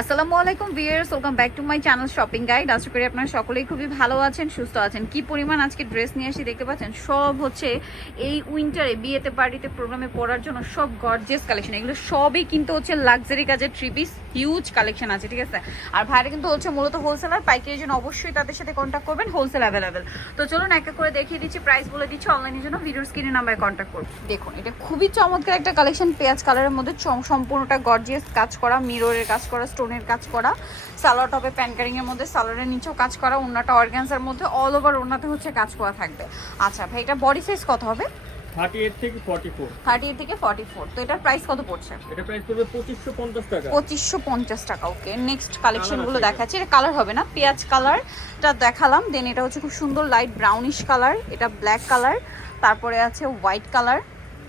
আসসালামু আলাইকুম viewers welcome back to my channel shopping guide আশা করি আপনারা সকলেই খুবই ভালো আছেন, সুস্থ আছেন। কি পরিমাণ আজকে ড্রেস নিয়ে আসি দেখতে পাচ্ছেন? সব হচ্ছে এই উইন্টারে বিয়েতে পার্টিতে প্রোগ্রামে পরার জন্য সব গর্জিয়াস কালেকশন এগুলো সবই কিন্তু হচ্ছে লাক্সারি কাজের থ্রি পিস হিউজ কালেকশন আছে, ঠিক আছে? আর ভাইরা কিন্তু হচ্ছে মূলত হোলসেলার পাইকারির জন্য অবশ্যই তাদের সাথে কন্ট্যাক্ট করবেন হোলসেল অ্যাভেলেবেল তো চলুন এক এক করে দেখিয়ে দিচ্ছি প্রাইস বলে দিচ্ছি অনলাইনের জন্য ভিডিওর স্ক্রিনে নাম্বারে কন্ট্যাক্ট করুন। দেখুন, এটা খুবই চমৎকার একটা কালেকশন পেঁয়াজ কালারের মধ্যে সম্পূর্ণটা গর্জিয়াস কাজ করা মিররের কাজ করা স্টোনের কাজ করা সালোয়ার টপে প্যানকারিং এর মধ্যে সালোয়ারের নিচেও কাজ করা ওনাটা অর্গানজার মধ্যে অল ওভার ওনাতে হচ্ছে কাজ করা থাকবে। আচ্ছা ভাই এটা বডি সাইজ কত হবে? থার্টি এইট থেকে ফর্টি ফোর থার্টি এইট থেকে ফর্টি ফোর তো এটার প্রাইস কত পড়ছে? এটা প্রাইস পড়বে পঁচিশশো পঞ্চাশ টাকা। পঁচিশশো পঞ্চাশ টাকা ওকে নেক্সট কালেকশনগুলো দেখাচ্ছি। এটা কালার হবে না পেঁয়াজ কালারটা দেখালাম দেন এটা হচ্ছে খুব সুন্দর লাইট ব্রাউনিশ কালার এটা ব্ল্যাক কালার তারপরে আছে হোয়াইট কালার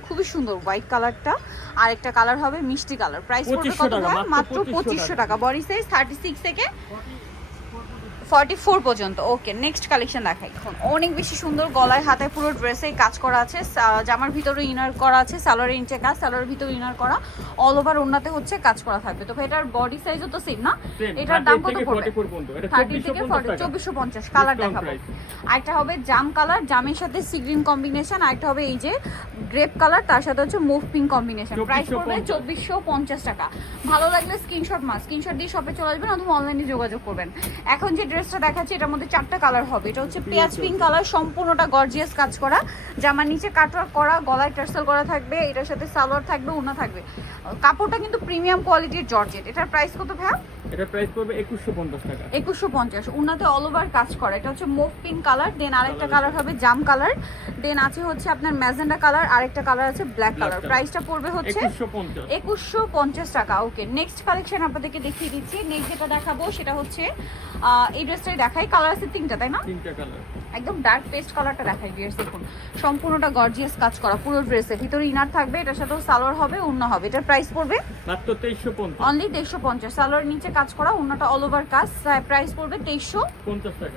খুবই সুন্দর হোয়াইট কালারটা আর একটা কালার হবে মিষ্টি কালার প্রাইস পড়বে কত টাকা, মাত্র মাত্র 2500 পঁচিশশো টাকা। বডি সাইজ থার্টি সিক্স থেকে ফর্টি ফোর পর্যন্ত। ওকে নেক্সট কালেকশন দেখাই। অনেক বেশি সুন্দর গলায় হাতে পুরো ড্রেসে কাজ করা আছে। জামার ভিতরে ইনার করা আছে সালোয়ারের ইঞ্চে কাজ সালোয়ারের ভিতরে ইনার করা। অল ওভার ওনাতে হচ্ছে কাজ করা থাকবে। তো এটার বডি সাইজও তো সেম না? এটার দাম কত পড়বে? 44 পর্যন্ত। এটা থার্টি থেকে টাকা। চব্বিশশো পঞ্চাশ কালার দেখাবো। আরেকটা হবে জাম কালার জামের সাথে সি গ্রিন কম্বিনেশন আরেকটা হবে এই যে গ্রেপ কালার তার সাথে হচ্ছে মুভ পিঙ্ক কম্বিনেশন প্রাইস পড়বে চব্বিশশো পঞ্চাশ টাকা। ভালো লাগলে স্ক্রিনশট মাস স্ক্রিনশট দিয়ে শপে চলে আসবেন অথবা অনলাইনে যোগাযোগ করবেন। এখন যে ড্রেসটা দেখাচ্ছি, এটার মধ্যে চারটা কালার হবে। এটা হচ্ছে পেঁয়াজ পিঙ্ক কালার সম্পূর্ণটা গর্জিয়াস কাজ করা। জামার নিচে কাটওয়ার করা, গলায় টার্সেল করা থাকবে, এটার সাথে সালোয়ার থাকবে ওনা থাকবে। কাপড়টা কিন্তু প্রিমিয়াম কোয়ালিটির জর্জেট এটার প্রাইস কত ভাইয়া? এটা প্রাইস পড়বে একুশশো পঞ্চাশ টাকা। একুশশো পঞ্চাশ। উনাতে অল ওভার কাজ করা। এটা হচ্ছে মুভ পিঙ্ক কালার দেন আরেকটা কালার হবে জাম কালার দেন আছে হচ্ছে আপনার ম্যাজেন্ডা কালার আরেকটা কালার আছে ব্ল্যাক কালার প্রাইসটা পড়বে হচ্ছে একুশশো পঞ্চাশ। একুশশো পঞ্চাশ টাকা। ওকে নেক্সট কালেকশন আপনাদেরকে দেখিয়ে দিচ্ছি। নেক্সট যেটা দেখাবো সেটা হচ্ছে এই ড্রেসটাই দেখাই। কালার আছে তিনটা তাই না? তিনটা কালার একদম ডার্ক পেস্ট কালারটা দেখাই ডিয়ার্স দেখুন। সম্পূর্ণটা গর্জিয়াস কাজ করা পুরো ড্রেসে ভিতরে ইনার থাকবে এটার সাথেও সালোয়ার হবে অন্য হবে। এটার প্রাইস পড়বে মাত্র তেইশশো পঞ্চাশ। অনলি তেইশশো পঞ্চাশ। সালোয়ার নিচে কাজ করা অন্যটা অল ওভার কাজ। প্রাইস পড়বে তেইশশো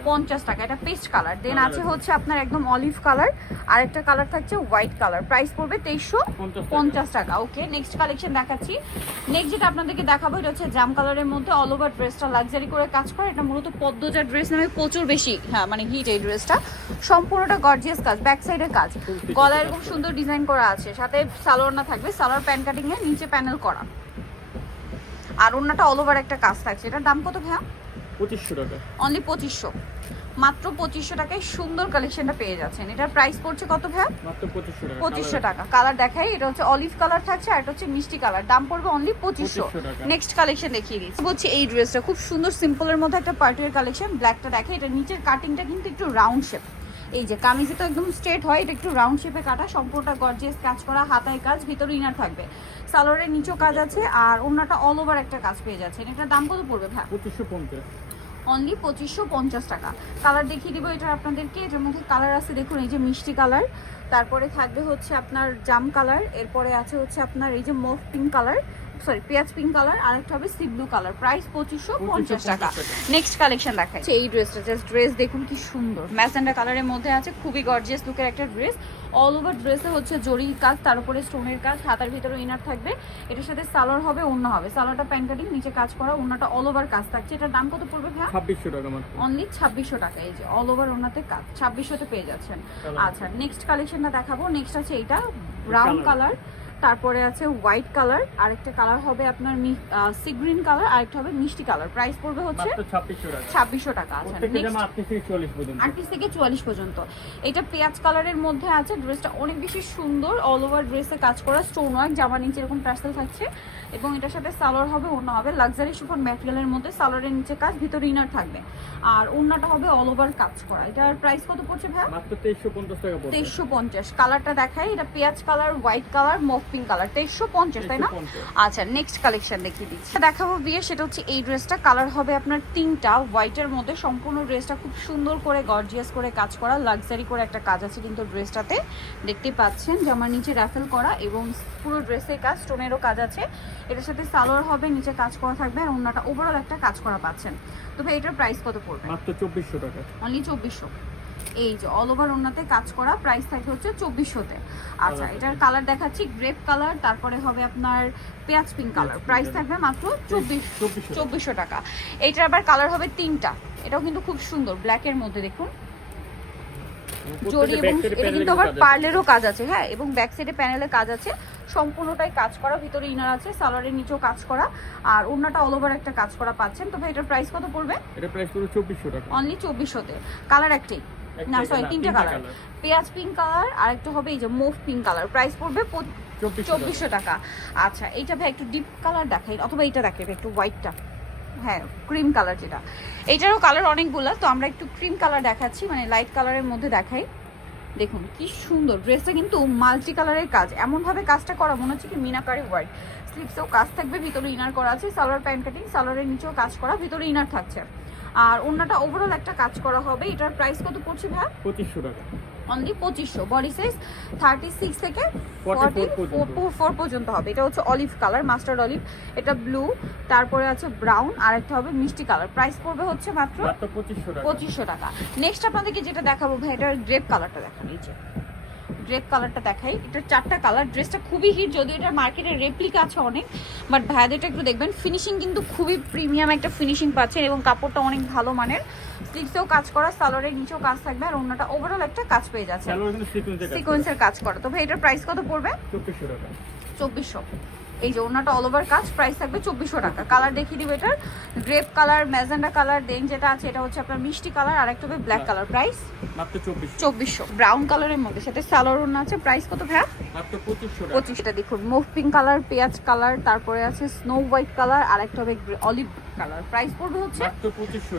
পঞ্চাশ টাকা। এটা পেস্ট কালার দেন আছে। হচ্ছে আপনার একদম অলিভ কালার আর একটা কালার থাকছে হোয়াইট কালার প্রাইস পড়বে তেইশশো পঞ্চাশ টাকা। ওকে নেক্সট কালেকশন দেখাচ্ছি। নেক্সট যেটা আপনাদেরকে দেখাবো এটা হচ্ছে জাম কালারের মধ্যে অল ওভার ড্রেসটা লাক্সারি করে কাজ করে। এটা মূলত পদ্মজার ড্রেস নামে প্রচুর বেশি হ্যাঁ মানে হিট এই ড্রেসটা সম্পূর্ণটা গর্জিয়াস কাজ ব্যাক সাইডের কাজ। গলায় এরকম সুন্দর ডিজাইন করা আছে। সাথে সালোয়ার না থাকবে সালোয়ার প্যান কাটিং এর নিচে প্যানেল করা। আর অন্যটা অল ওভার একটা কাজ থাকছে। এটার দাম কত ভাইয়া? পঁচিশশো টাকা। অনলি পঁচিশশো। মাত্র পঁচিশশো টাকায় সুন্দর কালেকশনটা পেয়ে যাচ্ছেন। এটার প্রাইস পড়ছে কত ভাইয়া? মাত্র পঁচিশশো টাকা কালার দেখাই এটা হচ্ছে অলিভ কালার থাকছে আর এটা হচ্ছে মিষ্টি কালার দাম পড়বে অনলি পঁচিশশো। 2500 টাকা। নেক্সট কালেকশন দেখিয়ে দিচ্ছি। বলছি এই ড্রেসটা খুব সুন্দর সিম্পলের মধ্যে একটা পার্টির কালেকশন ব্ল্যাকটা দেখে এটা নিচের কাটিংটা কিন্তু একটু রাউন্ড শেপ এই যে কামিজে তো একদম স্ট্রেট হয় এটা একটু রাউন্ড শেপে কাটা। সম্পূর্ণটা গর্জিয়াস কাজ করা হাতায় কাজ ভিতরে ইনার থাকবে। সালোয়ারের নিচেও কাজ আছে আর অন্যটা অল ওভার একটা কাজ পেয়ে যাচ্ছেন। এটার দাম কত পড়বে ভাই? পঁচিশশো পঞ্চাশ। অনলি পঁচিশশো পঞ্চাশ টাকা। কালার দেখিয়ে দিব এটা আপনাদেরকে। এটার মধ্যে কালার আছে দেখুন এই যে মিষ্টি কালার তারপরে থাকবে হচ্ছে আপনার জাম কালার এরপরে আছে হচ্ছে আপনার এই যে মফ পিঙ্ক কালার সরি পেঁয়াজ পিঙ্ক কালার আরেকটা হবে সি ব্লু কালার প্রাইস পঁচিশশো পঞ্চাশ টাকা। নেক্সট কালেকশন দেখাই। এই ড্রেসটা জাস্ট ড্রেস দেখুন কি সুন্দর। ম্যাজেন্ডা কালারের মধ্যে আছে খুবই গর্জিয়াস লুকের একটা ড্রেস অল ওভার ড্রেসে হচ্ছে জরির কাজ তার উপরে স্টোনের কাজ হাতার ভিতরে ইনার থাকবে। এটার সাথে সালোয়ার হবে অন্য হবে। সালোয়ারটা প্যান্ট কাটিং নিচে কাজ করা অন্যটা অল ওভার কাজ থাকছে। এটার দাম কত পড়বে ভাইয়া? ছাব্বিশশো টাকা অনলি ছাব্বিশশো টাকা এই যে অল ওভার ওনাতে কাজ। ছাব্বিশশোতে পেয়ে যাচ্ছেন। আচ্ছা নেক্সট কালেকশনটা দেখাবো। নেক্সট আছে এইটা ব্রাউন কালার তারপরে আছে হোয়াইট কালার আরেকটা কালার হবে আপনার সি গ্রিন কালার আরেকটা হবে মিষ্টি কালার। প্রাইস পড়বে হচ্ছে ছাব্বিশশো টাকা। আচ্ছা আটত্রিশ থেকে চুয়াল্লিশ পর্যন্ত। এটা পেঁয়াজ কালারের মধ্যে আছে ড্রেসটা অনেক বেশি সুন্দর অল ওভার ড্রেসে কাজ করা স্টোন ওয়ার্ক জামা নিচে এরকম প্যাসেল থাকছে। এবং এটার সাথে সালোয়ার হবে অন্য হবে লাক্সারি সুপার ম্যাটেরিয়ালের মধ্যে সালোয়ারের নিচে কাজ ভিতরে ইনার থাকবে। আর অন্যটা হবে অল ওভার কাজ করা। এটার প্রাইস কত পড়ছে ভাই মাত্র তেইশশো পঞ্চাশ টাকা পড়বে তেইশশো পঞ্চাশ। কালারটা দেখাই এটা পেঁয়াজ colour white colour mauve pink colour তেইশশো পঞ্চাশ তাই না? 2350 আচ্ছা নেক্সট কালেকশন দেখিয়ে দিচ্ছি। দেখাবো বিয়ে সেটা হচ্ছে এই ড্রেসটা কালার হবে আপনার তিনটা হোয়াইটের মধ্যে। সম্পূর্ণ ড্রেসটা খুব সুন্দর করে গর্জিয়াস করে কাজ করা লাক্সারি করে একটা কাজ আছে কিন্তু ড্রেসটাতে দেখতে পাচ্ছেন জামার নিচে র্যাফেল করা এবং পুরো ড্রেসের কাজ স্টোনেরও কাজ আছে। এটার সাথে সালোয়ার হবে নিচে কাজ করা থাকবে আর অন্যটা ওভারঅল একটা কাজ করা পাচ্ছেন। তবে এটার প্রাইস কত পড়বে? মাত্র চব্বিশশো টাকা। অনলি চব্বিশশো। এই যে অল ওভার ওনাতে কাজ করা প্রাইস থাকে হচ্ছে চব্বিশশোতে। আচ্ছা এটার কালার দেখাচ্ছি গ্রেপ কালার তারপরে হবে আপনার পেঁয়াজ পিঙ্ক কালার প্রাইস থাকবে মাত্র চব্বিশ চব্বিশশো টাকা। এইটার আবার কালার হবে তিনটা। এটাও কিন্তু খুব সুন্দর ব্ল্যাকের মধ্যে দেখুন। জরি এবং এটা কিন্তু আবার পার্লেরও কাজ আছে হ্যাঁ? এবং ব্যাক সাইডে প্যানেলে কাজ আছে। সম্পূর্ণটাই কাজ করা ভিতরে ইনার আছে সালোয়ারের নিচেও কাজ করা। আর অন্যটা অল ওভার একটা কাজ করা পাচ্ছেন। তো ভাই এটার প্রাইস কত পড়বে? এটা প্রাইস পুরো চব্বিশশো টাকা। অনলি কালার একটাই। না সরি তিনটা কালার। পেঁয়াজ পিঙ্ক কালার আর একটা হবে এই যে মুভ পিঙ্ক কালার প্রাইস পড়বে চব্বিশশো টাকা। আচ্ছা এইটা ভাই একটু ডিপ কালার দেখাই অথবা এইটা দেখাই একটু হোয়াইটটা হ্যাঁ ক্রিম কালার যেটা। এইটারও কালার অনেকগুলো তো আমরা একটু ক্রিম কালার দেখাচ্ছি মানে লাইট কালারের মধ্যে দেখাই। দেখুন কি সুন্দর। ড্রেসটা কিন্তু মাল্টি কালারের কাজ। এমনভাবে কাজটা করা মনে হচ্ছে কি মিনাকারি ওয়ার্ড স্লিপসেও কাজ থাকবে ভিতরে ইনার করা আছে সালোয়ার প্যান্ট কাটিং সালোয়ারের নিচেও কাজ করা ভিতরে ইনার থাকছে। আর অন্যটা ওভারঅল একটা কাজ করা হবে। এটার প্রাইস কত পড়ছে ভাই পঁচিশশো টাকা। অনলি পঁচিশশো। বডি সাইজ থার্টি সিক্স থেকে 44 পর্যন্ত। ফোর পর্যন্ত হবে। এটা হচ্ছে অলিভ কালার মাস্টার্ড অলিভ এটা ব্লু তারপরে আছে ব্রাউন আর একটা হবে মিষ্টি কালার প্রাইস পড়বে হচ্ছে মাত্র মাত্র পঁচিশশো টাকা। পঁচিশশো টাকা। নেক্সট আপনাদেরকে যেটা দেখাবো ভাই এটার গ্রেপ কালারটা দেখান এই যে। গ্রেপ কালারটা দেখাই। এটা চারটা কালার ড্রেসটা খুবই হিট যদিও এটা মার্কেটে রেপ্লিকা আছে অনেক বাট ভাইয়াদেরটা একটু দেখবেন ফিনিশিং কিন্তু খুবই প্রিমিয়াম একটা ফিনিশিং পাচ্ছেন এবং কাপড়টা অনেক ভালো মানের। স্লিভসেও কাজ করা সালোয়ারের নিচেও কাজ থাকবে আর অন্যটা ওভারঅল একটা কাজ পেয়ে যাচ্ছে। সিকোয়েন্সের কাজ করা। তো ভাই এটার প্রাইস কত পড়বে? চব্বিশশো টাকা। চব্বিশশো। এই যে ওনাটা অল ওভার কাজ প্রাইস থাকবে চব্বিশশো টাকা। কালার দেখিয়ে দিবে এটার। Grape colour magenta colour then যেটা আছে এটা হচ্ছে আপনার মিষ্টি কালার আর একটা হবে ব্ল্যাক কালার প্রাইস চব্বিশশো। ব্রাউন কালারের মধ্যে। সাথে সালোয়ার ওনা আছে। প্রাইস কত টাকা। পঁচিশটা দেখুন। মুভ পিঙ্ক কালার পেঁয়াজ কালার তারপরে আছে স্নো হোয়াইট কালার আর একটা হবে অলিভ কালার। প্রাইস পড়বে হচ্ছে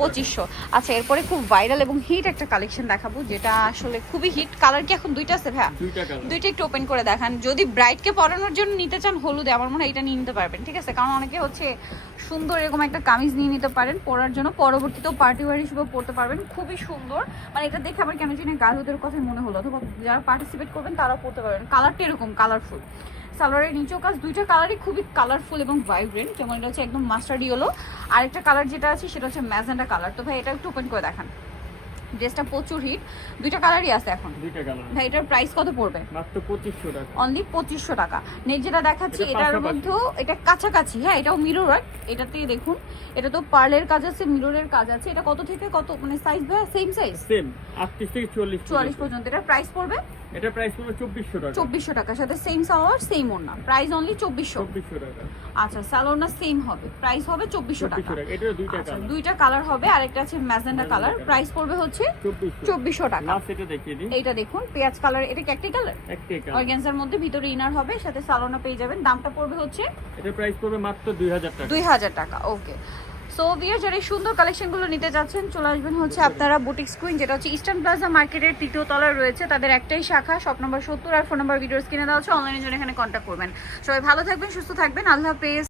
পঁচিশশো আচ্ছা এরপরে খুব ভাইরাল এবং হিট একটা কালেকশন দেখাবো যেটা আসলে খুবই হিট কালার কি এখন দুইটা আছে ভাইয়া? দুইটা একটু ওপেন করে দেখান। যদি ব্রাইডকে পরানোর জন্য নিতে চান হলুদে আমার মনে হয় এটা নিয়ে নিতে পারবেন ঠিক আছে? কারণ অনেকে হচ্ছে সুন্দর এরকম একটা কামিজ নিয়ে নিতে পারেন পরার জন্য। পরবর্তীতেও পার্টি ওয়ার হিসেবে পরতে পারবেন। খুবই সুন্দর। মানে এটা দেখে আবার কেন জানি গালুদের কথাই মনে হলো অথবা যারা পার্টিসিপেট করবেন তারাও পরতে পারবেন। কালারটা এরকম কালারফুল সালোয়ারের নিচেও কাজ দুইটা কালারই খুবই কালারফুল এবং ভাইব্রেন্ট যেমন এটা হচ্ছে একদম মাস্টার্ড ইয়েলো আরেকটা কালার যেটা আছে সেটা হচ্ছে ম্যাজেন্ডা কালার তো ভাই এটা একটু ওপেন করে দেখান। ড্রেসটা প্রচুর হিট দুইটা কালারই আছে এখন। দুইটা কালার ভাই এটার প্রাইস কত পড়বে? মাত্র পঁচিশশো টাকা। অনলি পঁচিশশো টাকা। নেক্সট যেটা দেখাচ্ছি এটার। মধ্যেও এটা কাছাকাছি হ্যাঁ এটাও মিরর এটাতে দেখুন এটা তো পার্লের কাজ আছে মিররের কাজ আছে। এটা কত থেকে কত মানে সাইজ ভাই সেম সাইজ সেম আটত্রিশ থেকে চুয়াল্লিশ চুয়াল্লিশ পর্যন্ত। এটা প্রাইস পড়বে? এটা প্রাইস পড়বে চব্বিশশো টাকা। চব্বিশশো টাকার সাথে সেম সালোয়ার সেম ওড়না। প্রাইস অনলি চব্বিশশো। চব্বিশশো টাকা। আচ্ছা সালোয়ারটা সেম হবে। প্রাইস হবে চব্বিশশো চব্বিশশো টাকা টাকা এটারও দুইটা আচ্ছা কালার দুইটা কালার হবে আরেকটা আছে ম্যাজেন্ডা কালার প্রাইস পড়বে হচ্ছে চব্বিশশো। চব্বিশশো টাকা। লাস্ট এটা দেখিয়ে দিই। এইটা দেখুন পেঁয়াজ কালার এটা কি কালার অর্গ্যানজার মধ্যে ভিতরে ইনার হবে সাথে সালোনা পেয়ে যাবেন। দামটা পড়বে হচ্ছে এটা প্রাইস পড়বে মাত্র দুই হাজার টাকা। দুই হাজার টাকা ওকে সো বিয়ার যারা সুন্দর কালেকশনগুলো নিতে যাচ্ছেন, চলে আসবেন হচ্ছে আপনারা বুটিক স্কুইন যেটা হচ্ছে ইস্টার্ন প্লাজা মার্কেটের তৃতীয় তলায় রয়েছে। তাদের একটাই শাখা শপ নম্বর সত্তর আর ফোন নম্বর ভিডিওস কিনে দেওয়া হচ্ছে। অনলাইনের জন্য এখানে কন্ট্যাক্ট করবেন। সবাই ভালো থাকবেন, সুস্থ থাকবেন। আল্লাহ হাফেজ।